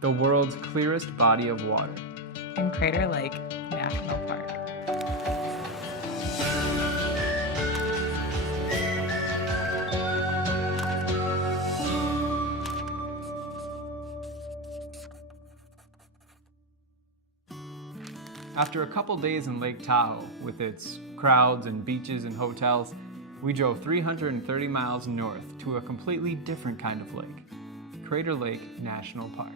the world's clearest body of water. in Crater Lake National Park. After a couple days in Lake Tahoe, with its crowds and beaches and hotels, we drove 330 miles north to a completely different kind of lake, Crater Lake National Park.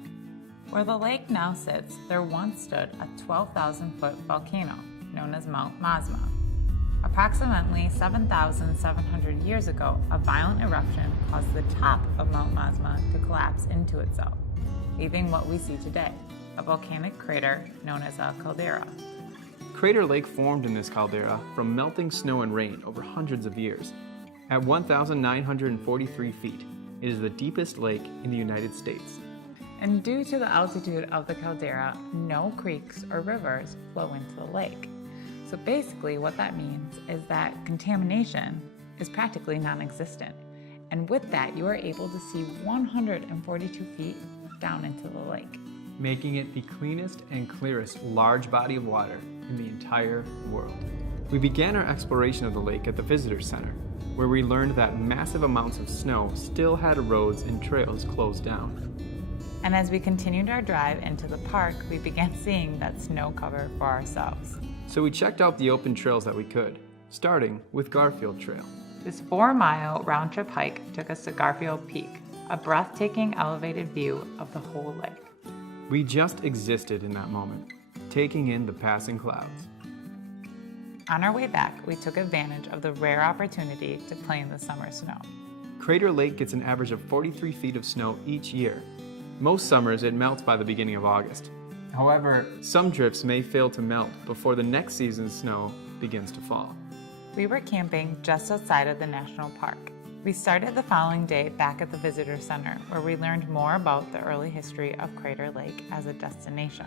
Where the lake now sits, there once stood a 12,000-foot volcano known as Mount Mazma. Approximately 7,700 years ago, a violent eruption caused the top of Mount Mazma to collapse into itself, leaving what we see today, a volcanic crater known as a caldera. Crater Lake formed in this caldera from melting snow and rain over hundreds of years. At 1,943 feet, it is the deepest lake in the United States. And due to the altitude of the caldera, no creeks or rivers flow into the lake. So basically what that means is that contamination is practically non-existent. And with that, you are able to see 142 feet down into the lake, making it the cleanest and clearest large body of water in the entire world. We began our exploration of the lake at the Visitor Center, where we learned that massive amounts of snow still had roads and trails closed down. And as we continued our drive into the park, we began seeing that snow cover for ourselves. So we checked out the open trails that we could, starting with Garfield Trail. This 4-mile round-trip hike took us to Garfield Peak, a breathtaking elevated view of the whole lake. We just existed in that moment, taking in the passing clouds. On our way back, we took advantage of the rare opportunity to play in the summer snow. Crater Lake gets an average of 43 feet of snow each year. Most summers, it melts by the beginning of August. However, some drifts may fail to melt before the next season's snow begins to fall. We were camping just outside of the national park. We started the following day back at the Visitor Center, where we learned more about the early history of Crater Lake as a destination,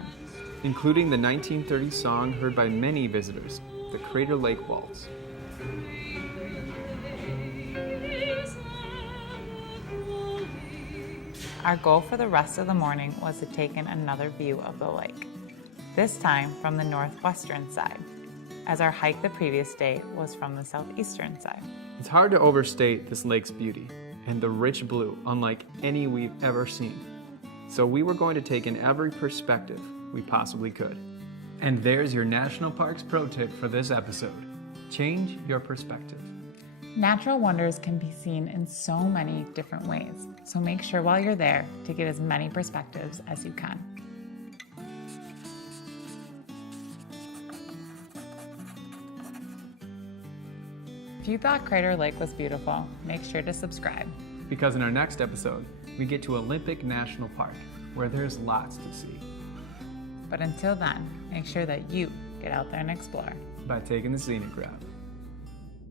including the 1930 song heard by many visitors, the Crater Lake Waltz. Our goal for the rest of the morning was to take in another view of the lake, this time from the northwestern side, as our hike the previous day was from the southeastern side. It's hard to overstate this lake's beauty and the rich blue unlike any we've ever seen. So we were going to take in every perspective we possibly could. And there's your National Parks Pro Tip for this episode. Change your perspective. Natural wonders can be seen in so many different ways, so make sure while you're there to get as many perspectives as you can. If you thought Crater Lake was beautiful, make sure to subscribe. Because in our next episode, we get to Olympic National Park, where there's lots to see. But until then, make sure that you get out there and explore by taking the scenic route.